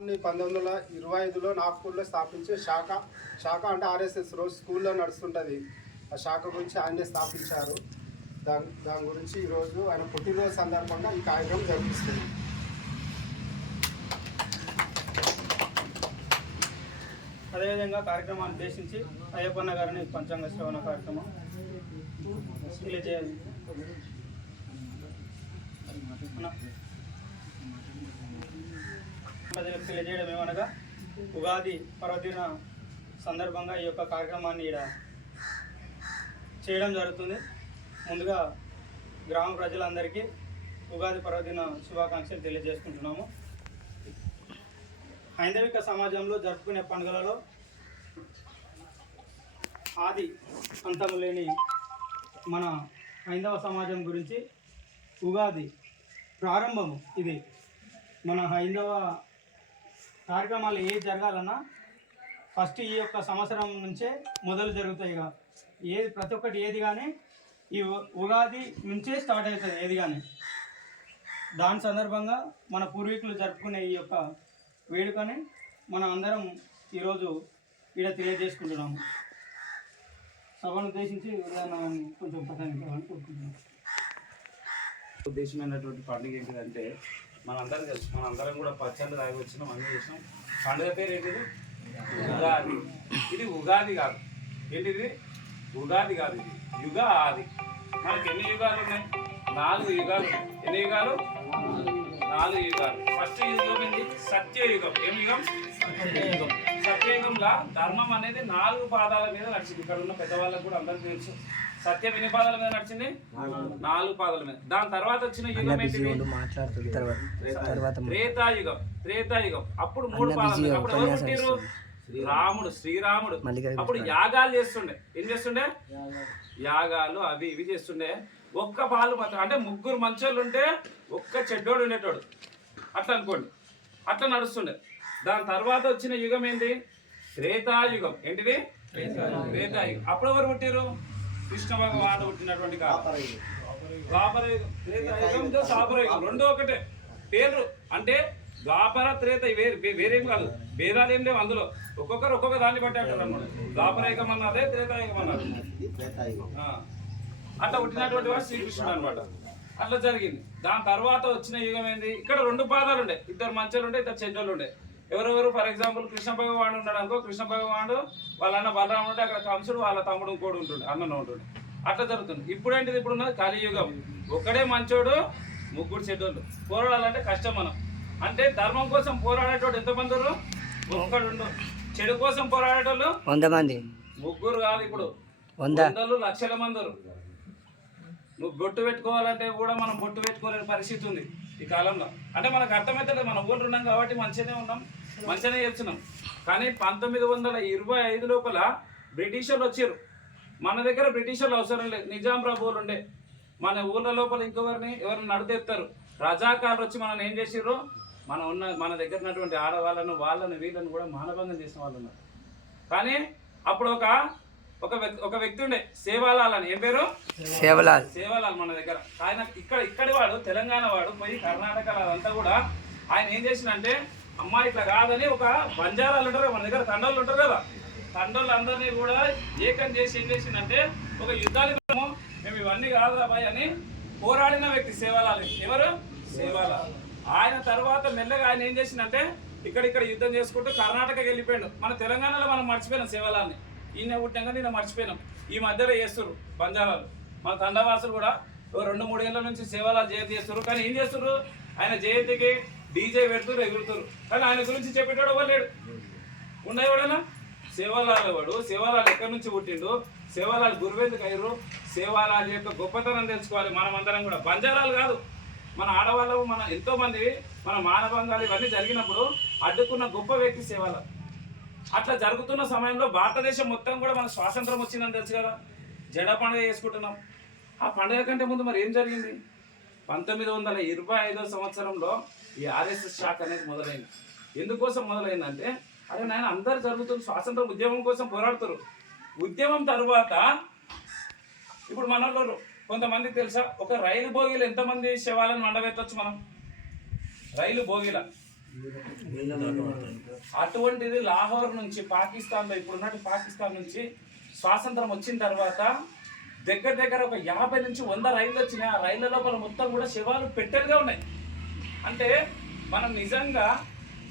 1925లో నాగ్పూర్లో స్థాపించే శాఖ అంటే ఆర్ఎస్ఎస్ రోజు స్కూల్లో నడుస్తుంటుంది. ఆ శాఖ గురించి ఆయనే స్థాపించారు. దాని గురించి ఈరోజు ఆయన పుట్టినరోజు సందర్భంగా ఈ కార్యక్రమం జరిపిస్తుంది. అదేవిధంగా కార్యక్రమాన్ని ఉద్దేశించి అయ్యప్పన్న గారిని పంచాంగ శ్రవణ కార్యక్రమం తెలియజేయాలి. ప్రజలకు తెలియజేయడం ఏమనగా ఉగాది పర్వదిన సందర్భంగా ఈ యొక్క కార్యక్రమాన్ని ఇక్కడ చేయడం జరుగుతుంది. ముందుగా గ్రామ ప్రజలందరికీ ఉగాది పర్వదిన శుభాకాంక్షలు తెలియజేసుకుంటున్నాము. హైందవిక సమాజంలో జరుపుకునే పండుగలలో ఆది అంతము లేని మన హైందవ సమాజం గురించి ఉగాది ప్రారంభము. ఇది మన హైందవ కార్యక్రమాలు ఏది జరగాలన్నా ఫస్ట్ ఈ యొక్క సంవత్సరం నుంచే మొదలు జరుగుతాయి. ప్రతి ఒక్కటి ఏది కానీ ఈ ఉగాది నుంచే స్టార్ట్ అవుతుంది ఏది కానీ. దాని సందర్భంగా మన పూర్వీకులు జరుపుకునే ఈ యొక్క వేడుకని మనం అందరం ఈరోజు ఇక్కడ తెలియజేసుకుంటున్నాము. సభను ఉద్దేశించి కొంచెం ప్రసంగించాలని కోరుకుంటున్నాం. ఉద్దేశమైనటువంటి పండుగ ఏంటిదంటే మనందరం తెలుసు, మనందరం కూడా పచ్చళ్ళు తాగి వచ్చినాం, అన్నీ చేసినాం. పండుగ పేరు ఏంటిది? ఉగాది. ఇది ఉగాది కాదు, ఏంటిది? ఉగాది కాదు, ఇది యుగ ఆది. మనకి ఎన్ని యుగాలు ఉన్నాయి? 4 యుగాలు. ఎన్ని యుగాలు? 4 యుగాలు. ఫస్ట్ యుగం ఏంటి? సత్యయుగం. ఏం యుగం? సత్యయుగం. సత్యయుగంలో ధర్మం అనేది 4 పాదాల మీద నడిచింది. ఇక్కడ ఉన్న పెద్దవాళ్ళకు కూడా అందరికీ తెలుసు. సత్యం ఎన్ని పాదాల మీద నడిచింది? 4 పాదాల మీద. దాని తర్వాత వచ్చిన యుగం ఏంటిది? త్రేతాయుగం. త్రేతాయుగం అప్పుడు 3 పాదాల మీద. అప్పుడు ఎవరు పుట్టిరు? రాముడు, శ్రీరాముడు. అప్పుడు యాగాలు చేస్తుండే. ఏం చేస్తుండే? యాగాలు అవి ఇవి చేస్తుండే. ఒక్క పాలు మాత్రం, అంటే 3 మంచోళ్ళు ఉంటే ఒక్క చెడ్డోడు ఉండేటోడు, అట్లా అనుకోండి. అట్లా నడుస్తుండే. దాని తర్వాత వచ్చిన యుగం ఏంటి? త్రేతాయుగం. ఏంటిది? త్రేతాయుగం. అప్పుడు ఎవరు పుట్టిరు? కృష్ణ భగవానుడు పుట్టినటువంటి ద్వాపర యుగం. త్రేతాయుగం, ద్వాపరయుగం రెండు ఒకటే పేర్లు. అంటే ద్వాపర త్రేత వేరేం కాదు, భేదాలు ఏం లేవు అందులో. ఒక్కొక్కరు ఒక్కొక్క దాన్ని బట్టి అంటారు అన్నమాట. ద్వాపరయుగం అన్నదే, త్రేతాయుగం అన్నది. అట్లా పుట్టినటువంటి వాడు శ్రీకృష్ణుడు అనమాట. అట్లా జరిగింది. దాని తర్వాత వచ్చిన యుగం ఏంది? ఇక్కడ 2 పాదాలు ఉండే, 2 మంచాలు ఉండే, 2 చెడ్డోళ్ళు ఉండే. ఎవరెవరు? ఫర్ ఎగ్జాంపుల్ కృష్ణ భగవానుడు ఉన్నాడు అనుకో. కృష్ణ భగవానుడు వాళ్ళ అన్న బలరాముడు ఉంటే, అక్కడ కంసుడు వాళ్ళ తమ్ముడు ఇంకోడు ఉంటుండే, అన్నను ఉంటుండే. అట్లా జరుగుతుంది. ఇప్పుడు ఏంటిది? ఇప్పుడు ఉన్నది కలియుగం. ఒకడే మంచోడు, 3 చెడ్డోళ్ళు. పోరాడాలంటే కష్టం. మనం అంటే ధర్మం కోసం పోరాడేటోడు ఎంతమంది? ఒక్కడు. చెడు కోసం పోరాడేటోళ్ళు 100 మంది. 3 కాదు, ఇప్పుడు 100 లక్షల మంది. నువ్వు బొట్టు పెట్టుకోవాలంటే కూడా మనం బొట్టు పెట్టుకోలేని పరిస్థితి ఉంది ఈ కాలంలో. అంటే మనకు అర్థమవుతుంది, మనం ఊళ్ళు ఉన్నాం కాబట్టి మంచిగానే ఉన్నాం, మంచిగానే చేస్తున్నాం. కానీ 1925 లోపల బ్రిటిష్ వాళ్ళు వచ్చారు. మన దగ్గర బ్రిటిష్ వాళ్ళు అవసరం లేదు, నిజాం ప్రభువులు ఉండే. మన ఊళ్ళ లోపల ఎవరిని నడితేస్తారు. రజాకారులు వచ్చి మనం ఏం చేసిర్రు? మన దగ్గర ఉన్నటువంటి ఆడవాళ్ళను, వాళ్ళను, వీళ్ళను కూడా మానభంగం చేసిన వాళ్ళు ఉన్నారు. కానీ అప్పుడు ఒక వ్యక్తి ఉండే, సేవాలాల్ అని. ఏం పేరు? సేవాలాల్. మన దగ్గర ఆయన ఇక్కడి వాడు, తెలంగాణ వాడు. పోయి కర్ణాటక అదంతా కూడా ఆయన ఏం చేసిందంటే, అమ్మాయి ఇట్లా కాదని ఒక బంజారాలు ఉంటారు మన దగ్గర, తండోళ్ళు ఉంటారు కదా, తండోళ్ళు అందరినీ కూడా ఏకం చేసి ఏం చేసిందంటే, ఒక యుద్ధానికి మేము ఇవన్నీ కాదు అబ్బాయి అని పోరాడిన వ్యక్తి సేవాలాల్. ఎవరు? సేవాలాల్. ఆయన తర్వాత మెల్లగా ఆయన ఏం చేసిందంటే, ఇక్కడ యుద్ధం చేసుకుంటూ కర్ణాటకకి వెళ్ళిపోయాడు. మన తెలంగాణలో మనం మర్చిపోయినాం సేవాలాల్ని. ఈయన పుట్టినాక నేను మర్చిపోయినాం. ఈ మధ్యలో చేస్తున్నారు బంజారాలు. మన తండవాసులు కూడా 2-3 ఏళ్ళ నుంచి సేవాలాల్ జయంతి చేస్తున్నారు. కానీ ఏం చేస్తున్నారు? ఆయన జయంతికి డీజే పెడుతున్నారు, ఎగురుతున్నారు. కానీ ఆయన గురించి చెప్పేటోడు ఎవరు లేడు. ఉండేవాడేనా? సేవాలాల్ వాడు. సేవాలాల్ ఎక్కడి నుంచి పుట్టిండు? సేవాలాల్ గురువెందుకు అయ్యారు? సేవాలాల్ యొక్క గొప్పతనం తెలుసుకోవాలి మనం అందరం కూడా. బంజారాలు కాదు, మన ఆడవాళ్ళు, మన ఎంతోమంది మన మానభంగాలు ఇవన్నీ జరిగినప్పుడు అడ్డుకున్న గొప్ప వ్యక్తి సేవాలాల్. అట్లా జరుగుతున్న సమయంలో భారతదేశం మొత్తం కూడా మనకు స్వాతంత్రం వచ్చిందని తెలుసు కదా, జెండా పండుగ చేసుకుంటున్నాం. ఆ పండుగ కంటే ముందు మరి ఏం జరిగింది? 1925 సంవత్సరంలో ఈ ఆర్ఎస్ఎస్ శాఖ అనేది మొదలైంది. ఎందుకోసం మొదలైందంటే, అరే నాయన అందరు జరుగుతుంది, స్వాతంత్ర ఉద్యమం కోసం పోరాడుతారు. ఉద్యమం తరువాత ఇప్పుడు మనలో కొంతమందికి తెలుసా, ఒక రైలు బోగిలో ఎంతమంది శవాలను వండబెట్టచ్చు మనం? రైలు బోగిల అటువంటిది లాహోర్ నుంచి పాకిస్తాన్లో ఇప్పుడున్నట్టు పాకిస్తాన్ నుంచి స్వాతంత్రం వచ్చిన తర్వాత దగ్గర దగ్గర ఒక 50 నుంచి 100 రైళ్ళు వచ్చినాయి. ఆ రైళ్ళ లోపల మొత్తం కూడా శవాలు పెట్టెలుగా ఉన్నాయి. అంటే మనం నిజంగా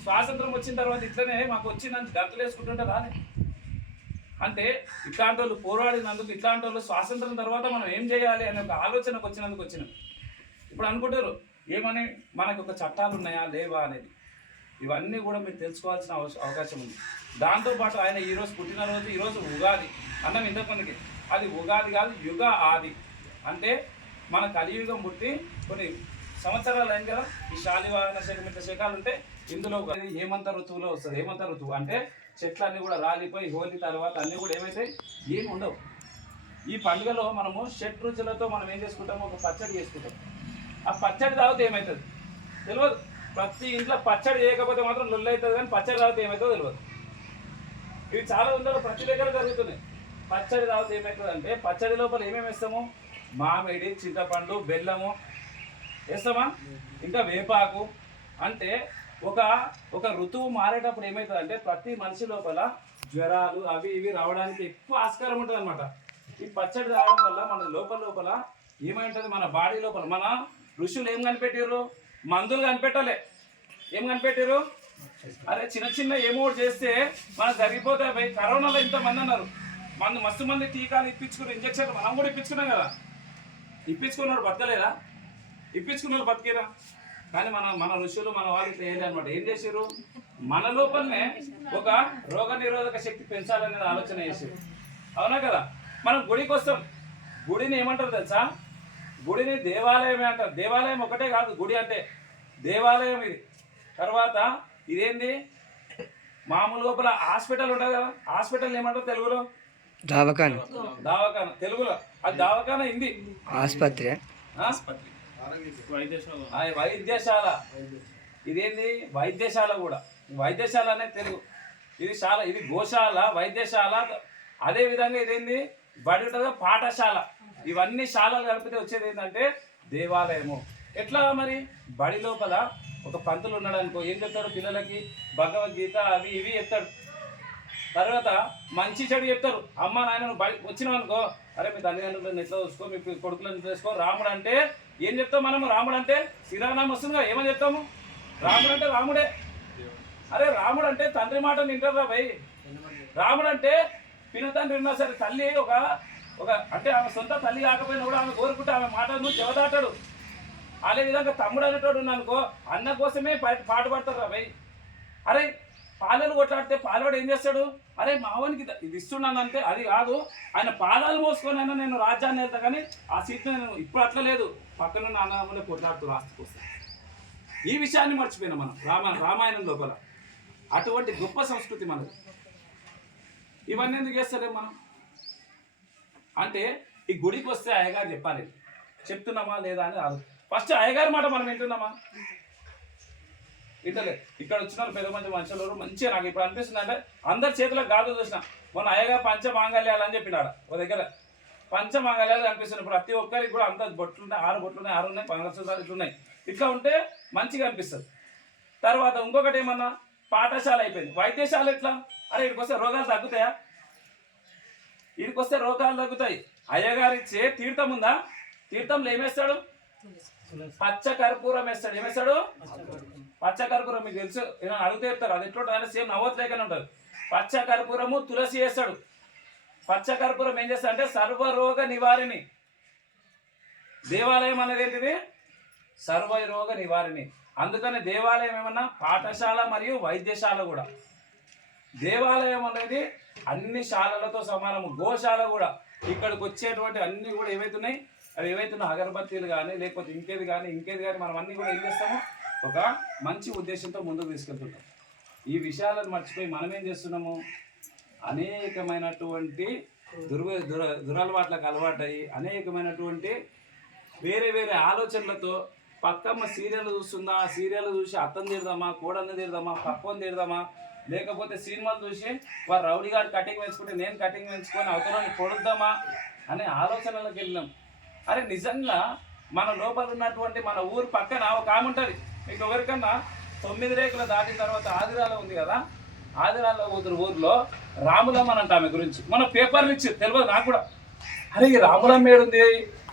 స్వాతంత్రం వచ్చిన తర్వాత ఇట్లనే మాకు వచ్చిందని గంతులు వేసుకుంటుంటే రాలే. అంటే ఇట్లాంటి వాళ్ళు పోరాడినందుకు, ఇట్లాంటి వాళ్ళు స్వాతంత్రం తర్వాత మనం ఏం చేయాలి అనే ఒక ఆలోచనకు వచ్చినందుకు వచ్చినాం. ఇప్పుడు అనుకుంటారు ఏమని, మనకు ఒక చట్టాలు ఉన్నాయా లేవా అనేది. ఇవన్నీ కూడా మీరు తెలుసుకోవాల్సిన అవకాశం ఉంది. దాంతోపాటు ఆయన ఈరోజు పుట్టినరోజు, ఈరోజు ఉగాది అన్నం ఇంతకుముందుకి, అది ఉగాది కాదు, యుగ ఆది. అంటే మన కలియుగం పుట్టి కొన్ని సంవత్సరాలు అయింది కదా. ఈ శాలివాహన శకమిత శకాలు ఉంటే ఇందులో హేమంత ఋతువులో వస్తుంది. హేమంత ఋతువు అంటే చెట్లన్నీ కూడా రాలిపోయి హోలీ తర్వాత అన్నీ కూడా ఏమైతాయి, ఏమి ఉండవు. ఈ పండుగలో మనము షట్ రుచులతో మనం ఏం చేసుకుంటాము, ఒక పచ్చడి చేసుకుంటాం. ఆ పచ్చడి తాగితే ఏమవుతుంది తెలియదు. ప్రతి ఇంట్లో పచ్చడి చేయకపోతే మాత్రం లొల్లు అవుతుంది, కానీ పచ్చడి తాగితే ఏమవుతుందో తెలియదు. ఇవి చాలా ఉందో ప్రతి దగ్గర జరుగుతున్నాయి. పచ్చడి తాగితే ఏమవుతుంది అంటే, పచ్చడి లోపల ఏమేమి వేస్తాము, మామిడి, చింతపండు, బెల్లము వేస్తామా, ఇంకా వేపాకు. అంటే ఒక ఋతువు మారేటప్పుడు ఏమవుతుంది అంటే, ప్రతి మనిషి లోపల జ్వరాలు అవి ఇవి రావడానికి ఎక్కువ ఆస్కారం ఉంటుంది అనమాట. ఈ పచ్చడి తాగడం వల్ల మన లోపల ఏమైంటుంది, మన బాడీ లోపల మన ఋషులు ఏం కనిపెట్టారు, మందులు కనిపెట్టలే. ఏం కనిపెట్టారు, అరే చిన్న ఏమో చేస్తే మనకు జరిగిపోతాయి పోయి. కరోనాలో ఇంతమంది అన్నారు, మస్తు మంది టీకాలు ఇప్పించుకున్నారు, ఇంజక్షన్లు మనం కూడా ఇప్పించుకున్నాం కదా. ఇప్పించుకున్నాడు బతకలేదా, ఇప్పించుకున్నారు బతికేరా. కానీ మన ఋషులు మన వాళ్ళు చేయలేదు అనమాట. ఏం చేశారు, మన లోపలనే ఒక రోగ నిరోధక శక్తి పెంచాలనేది ఆలోచన చేశారు. అవునా కదా. మనం గుడికి వస్తాం, గుడిని ఏమంటారు తెలుసా, గుడిని దేవాలయమే అంటారు. దేవాలయం ఒకటే కాదు గుడి అంటే, దేవాలయం ఇది. తర్వాత ఇదేంది, మామూలు లోపల హాస్పిటల్ ఉంటుంది కదా, హాస్పిటల్ ఏమంటారు తెలుగులో, దవాఖానా. దవాఖానా తెలుగులో, అది దవాఖానా హిందీ ఆసుపత్రి, వైద్యశాల. ఇదేంది వైద్యశాల కూడా, వైద్యశాల అనేది తెలుగు. ఇది శాల, ఇది గోశాల, వైద్యశాల. అదే విధంగా ఇదేంది బడి ఉంటుంది, పాఠశాల. ఇవన్నీ శాలలు కలిపితే వచ్చేది ఏంటంటే దేవాలయము. ఎట్లా మరి, బడి లోపల ఒక పంతులు ఉన్నాడు అనుకో, ఏం చెప్తాడు పిల్లలకి, భగవద్గీత అవి ఇవి చెప్తాడు. తర్వాత మంచి చెడు చెప్తారు. అమ్మ నాయన నువ్వు బడి వచ్చినావు అనుకో, అరే మీ తల్లిదండ్రులను ఎట్లా చూసుకో, మీ కొడుకులను ఎట్లా చూసుకో. రాముడు అంటే ఏం చెప్తాం మనము, రాముడు అంటే శ్రీరామనామం వస్తుందిగా, ఏమని చెప్తాము, రాముడు అంటే రాముడే. అరే రాముడు అంటే తండ్రి మాట వింటారా భయ్. రాముడు అంటే పినతండ్రి ఉన్నా సరే, తల్లి ఒక అంటే ఆమె సొంత తల్లి కాకపోయినా కూడా ఆమె కోరుకుంటే ఆమె మాటను చెవదాటాడు. అదే విధంగా తమ్ముడు అనేటోడు ఉన్నానుకో, అన్న కోసమే పాట పడతారు భయ్. అరే పాలలు కొట్లాడితే పాలవాడు ఏం చేస్తాడు, అరే మావానికి ఇది ఇస్తున్నాను అంటే, అది కాదు, ఆయన పాదాలు మోసుకొని అయినా నేను రాజ్యాన్ని వెళ్తా, కానీ ఆ సీట్ నేను ఇప్పుడు అట్లా లేదు, పక్కన నాన్నమ్మలే కొట్లాడుతూ రాష్ట్రకు వస్తాను. ఈ విషయాన్ని మర్చిపోయినాం మనం రామాయణం లోపల. అటువంటి గొప్ప సంస్కృతి మనది. ఇవన్నీ ఎందుకు చేస్తారే మనం అంటే, ఈ గుడికి వస్తే అయ్యగారు చెప్పాలి, చెప్తున్నామా లేదా అని రాదు. ఫస్ట్ అయ్యగారి మాట మనం వింటున్నామా, ఇట్లే. ఇక్కడ వచ్చిన వాళ్ళు పెద్ద మంది మనుషులు మంచిగా నాకు ఇప్పుడు అనిపిస్తుంది అంటే, అందరి చేతులకు గాజు చూసిన. మొన్న అయ్యగారు పంచమాంగళ్యాలు అని చెప్పినాడు ఒక దగ్గర. పంచమాంగళ్యాలు కనిపిస్తున్నాయి ప్రతి ఒక్కరికి కూడా. అంత బొట్లు ఉన్నాయి, 6 బొట్లు ఉన్నాయి, 6 ఉన్నాయి, 15 ఇట్లా ఉన్నాయి. ఇట్లా ఉంటే మంచిగా అనిపిస్తుంది. తర్వాత ఇంకొకటి ఏమన్నా, పాఠశాల అయిపోయింది, వైద్యశాల. ఎట్లా, అరే ఇక్కడికి వస్తే రోగాలు తగ్గుతాయా, ఇక్కడికి వస్తే రోగాలు తగ్గుతాయి. అయ్యగారు ఇచ్చే తీర్థం ఉందా, తీర్థంలో ఏమేస్తాడు, పచ్చ కర్పూరం వేస్తాడు. ఏమేస్తాడు, పచ్చ కర్పూరం. మీకు తెలుసు, ఏమైనా అడిగితే చెప్తారు, అది ఎట్లా ఉంటుంది, సేమ్ నవ్వట్లేకనే ఉంటుంది. పచ్చ కర్పూరము, తులసి వేస్తాడు. పచ్చ కర్పూరం ఏం చేస్తాడు అంటే సర్వరోగ నివారిణి. దేవాలయం అనేది ఏంటిది, సర్వరోగ నివారిణి. అందుకని దేవాలయం ఏమన్నా పాఠశాల మరియు వైద్యశాల కూడా. దేవాలయం అనేది అన్ని శాలలతో సమానము. గోశాల కూడా. ఇక్కడికి వచ్చేటువంటి అన్ని కూడా ఏవైతున్నాయి, అవి ఏవైతున్నా అగరబత్తీలు కానీ లేకపోతే ఇంకేది కానీ మనం అన్నీ కూడా ఏం చేస్తాము, ఒక మంచి ఉద్దేశంతో ముందుకు తీసుకెళ్తుంటాం. ఈ విషయాలను మర్చిపోయి మనం ఏం చేస్తున్నాము, అనేకమైనటువంటి దురలవాట్లకు అలవాటయ్యి అనేకమైనటువంటి వేరే ఆలోచనలతో పక్కమ్మ సీరియల్ చూస్తుందా, సీరియల్ చూసి అత్తని తీరుదామా, కోడల్ని తీరుదామా, పక్కని తీరుదామా, లేకపోతే సినిమాలు చూసి వారు రౌడీ గారు కటింగ్ వేసుకుంటే నేను కటింగ్ వేసుకొని అవతలని పొడుద్దామా అనే ఆలోచనలకు వెళ్ళినాం. అరే నిజంగా మన లోపల ఉన్నటువంటి మన ఊరు పక్కన ఒక ఆమె ఉంటుంది. మీకు ఎవరికన్నా 9 రేకులు దాటిన తర్వాత ఆదిరాల ఉంది కదా, ఆదిరాల ఊరిలో రాములమ్మ అని అంట ఆమె గురించి మన పేపర్లు ఇచ్చి తెలియదు నాకు కూడా. అరే ఈ రాములమ్మ ఏడుంది,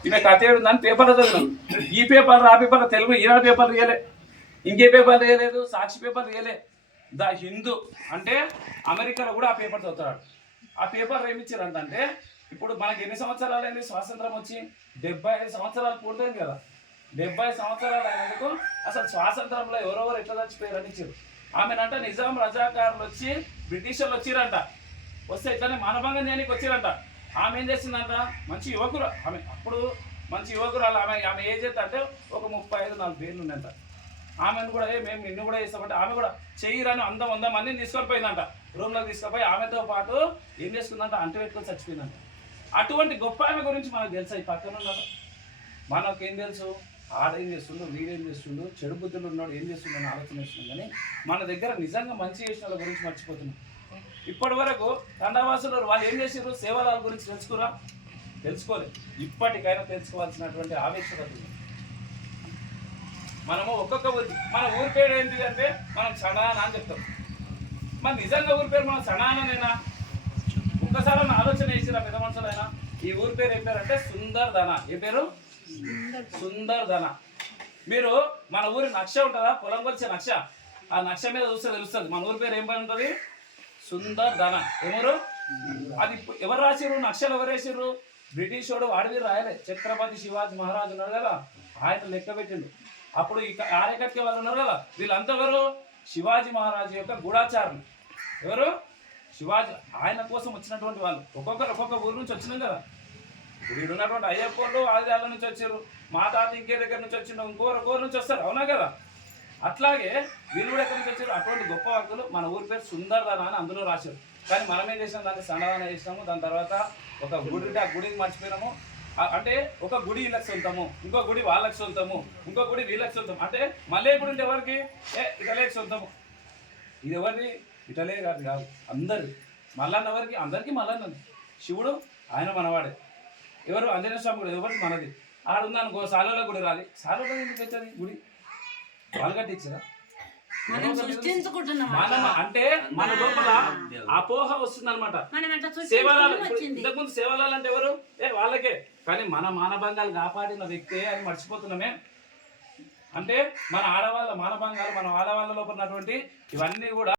ఈమె కథ ఏడుంది అని పేపర్లో చదివాను. ఈ పేపర్లు ఆ పేపర్లో తెలుగు ఈనాడు పేపర్లు ఇవ్వలే, ఇంకే పేపర్లు వేయలేదు, సాక్షి పేపర్లు వేయలే. ద హిందూ అంటే అమెరికాలో కూడా ఆ పేపర్ చదువుతాడు. ఆ పేపర్ ఏమి ఇచ్చారంటే ఇప్పుడు మనకి ఎన్ని సంవత్సరాలు అయింది స్వాతంత్రం వచ్చి? 75 సంవత్సరాలు పూర్తయింది కదా. 70 సంవత్సరాలు అయినందుకు అసలు స్వాతంత్రంలో ఎవరెవరు ఎట్లా చచ్చిపోయారు అని ఇచ్చారు. ఆమెనంట నిజాం రజాకారులు వచ్చి బ్రిటిషర్లు వచ్చిరంట, వస్తే ఇట్లానే మానభంగం చేయడానికి వచ్చిరంట. ఆమె ఏం చేసిందంట, మంచి యువకురు ఆమె, అప్పుడు మంచి యువకురాలు ఆమె. ఆమె ఏజ్ ఎంత అంటే ఒక 35-40 ఏళ్ళు ఉందంట. ఆమెను కూడా మేము నిన్ను కూడా చేస్తామంటే ఆమె కూడా చెయ్యిరాని 100 మందిని తీసుకొని పోయిందంట. రూమ్లోకి తీసుకుపోయి ఆమెతో పాటు ఏం చేసుకుందంట, అంటు పెట్టుకొని చచ్చిపోయిందంట. అటువంటి గొప్ప ఆమె గురించి మనకు తెలుసా? ఈ పక్కన ఉన్నదా మనకేం తెలుసు? ఆడేం చేస్తుండో, వీడేం చేస్తుండో, చెడు బుద్ధులు ఉన్నాడు ఏం చేస్తుండో అని ఆలోచన చేస్తున్నాం. కానీ మన దగ్గర నిజంగా మంచి చేసిన వాళ్ళ గురించి మర్చిపోతున్నాం. ఇప్పటి వరకు తండావాసులు వాళ్ళు ఏం చేసారు, సేవలాల గురించి తెలుసుకోలేదు. ఇప్పటికైనా తెలుసుకోవాల్సినటువంటి ఆవశ్యకత ఉంది. మనము ఒక్కొక్క ఊరి, మన ఊరి పేరు ఏంటి అంటే మనం సనాన అని చెప్తాం. మరి నిజంగా ఊరి పేరు మనం సనాననేనా? ఒక్కసారి ఆలోచన చేసిరా పెద్ద మనుషులైనా? ఈ ఊరి పేరు ఏం పేరు అంటే సుందర్ ధన. ఏ పేరు? సుందర్ ధన. మీరు మన ఊరి నక్ష ఉంటుందా, పొలం కొలిచే నక్ష, ఆ నక్ష మీద చూస్తే తెలుస్తుంది మన ఊరి పేరు ఏం పని ఉంటుంది. సుందర్ ధన. ఎవరు అది? ఎవరు రాసిర్రు నక్షలు? ఎవరు వేసిర్రు? బ్రిటిష్ వాడు వాడివి రాయలే. ఛత్రపతి శివాజీ మహారాజు ఉన్నారు కదా, ఆయన లెక్క పెట్టిండు. అప్పుడు ఈ ఆర్యకట్కే వాళ్ళు ఉన్నారు కదా, వీళ్ళంతా ఎవరు? శివాజీ మహారాజు యొక్క గూఢాచారులు. ఎవరు? శివాజీ. ఆయన కోసం వచ్చినటువంటి వాళ్ళు ఒక్కొక్క ఊరు నుంచి వచ్చినాం కదా. ఇప్పుడు ఉన్నటువంటి అయ్యప్పళ్ళు ఆదిరాల నుంచి వచ్చారు, మా తాత ఇంకే దగ్గర నుంచి వచ్చిండు, ఇంకోరు నుంచి వస్తారు, అవునా కదా? అట్లాగే వీళ్ళు కూడా ఎక్కడి నుంచి వచ్చారు. అటువంటి గొప్ప వ్యక్తులు మన ఊరి పేరు సుందర్ధన అని అందులో రాశారు. కానీ మనం ఏం చేసాం, దాన్ని సన్నదాన చేసినాము. దాని తర్వాత ఒక గుడికి మర్చిపోయినాము. అంటే ఒక గుడి వీళ్ళకి సొంతము, ఇంకో గుడి వాళ్ళకి సొంతము, ఇంకో గుడి వీళ్ళకి సొంతం. అంటే మళ్ళీ గుడి ఉంటే ఎవరికి? ఇటలేకి సొంతము. ఇది ఎవరిది? ఇటలే గారి కాదు, అందరు. మల్లన్న ఎవరికి? అందరికీ మల్లన్నది. శివుడు ఆయన మనవాడే. ఎవరు? ఆంజనేయ స్వామి గుడి ఎవరికి? మనది. ఆడుందనుకో సాలలో గుడి రాలి, సాలలో ఎందుకు వచ్చేది గుడి? వాళ్ళు కట్టించారా? మనం అంటే మన లోపల అపోహ వస్తుంది అనమాట. సేవలాలు, ఇంతకుముందు సేవలాలు అంటే ఎవరు? వాళ్ళకే. కానీ మన మానభంగాలు కాపాడిన వ్యక్తే అని మర్చిపోతున్నామే. అంటే మన ఆడవాళ్ళ మానభంగాలు, మన ఆడవాళ్ళ లోపల ఉన్నటువంటి ఇవన్నీ కూడా